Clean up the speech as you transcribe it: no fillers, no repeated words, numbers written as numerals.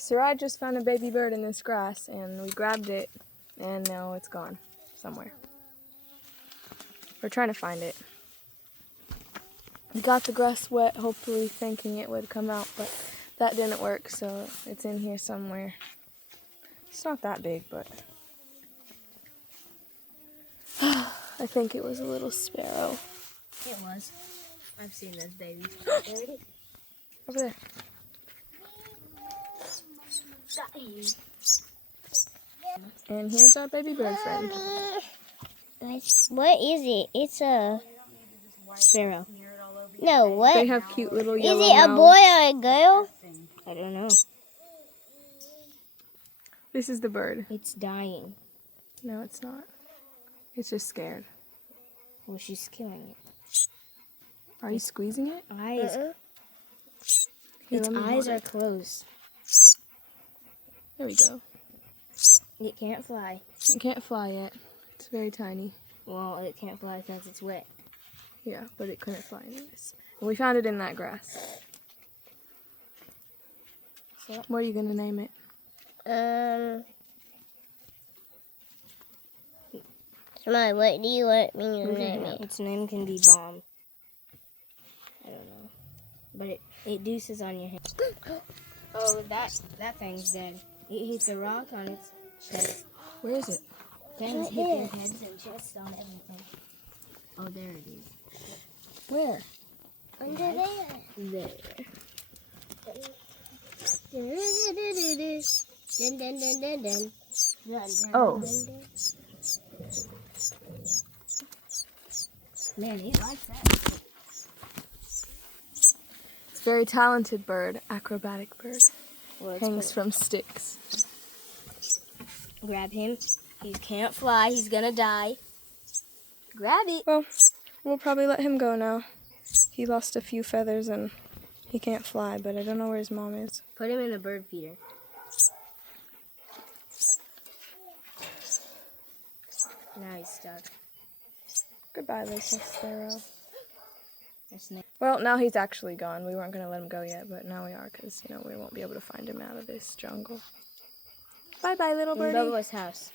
Sarai just found a baby bird in this grass, and we grabbed it, and now it's gone somewhere. We're trying to find it. We got the grass wet, hopefully thinking it would come out, but that didn't work, so it's in here somewhere. It's not that big, but I think it was a little sparrow. It was. I've seen those babies. There it is. Over there. Got him. And here's our baby bird friend. What is it? It's a sparrow. No, what? They have cute little yellow Is it a mouths. boy or a girl? I don't know. This is the bird. It's dying. No, it's not. It's just scared. Well, she's killing it. Are you squeezing it? Eyes. Here, Its let me eyes hold are it. closed. There we go. It can't fly. It can't fly yet. It's very tiny. Well, it can't fly because it's wet. Yeah, but it couldn't fly anyways. And we found it in that grass. So, What are you gonna name it? Somebody, what do you want me to name it? Its name can be Bomb. I don't know. But it deuces on your head. Oh, that thing's dead. It hits a rock on its chest. Where is it? Things hit their heads and chests on everything. Oh, there it is. Where? Under there. There. Dun, dun, dun, dun, dun. Dun, dun, Oh. dun, dun. Man, he likes that. It's a very talented bird, acrobatic bird. Well, it's Hangs from sticks. Grab him. He can't fly. He's gonna die. Grab it. Well, we'll probably let him go now. He lost a few feathers and he can't fly, but I don't know where his mom is. Put him in the bird feeder. Now he's stuck. Goodbye, little sparrow. That's next. Well, now he's actually gone. We weren't going to let him go yet, but now we are because, we won't be able to find him out of this jungle. Bye-bye, little In birdie. Bubba's house.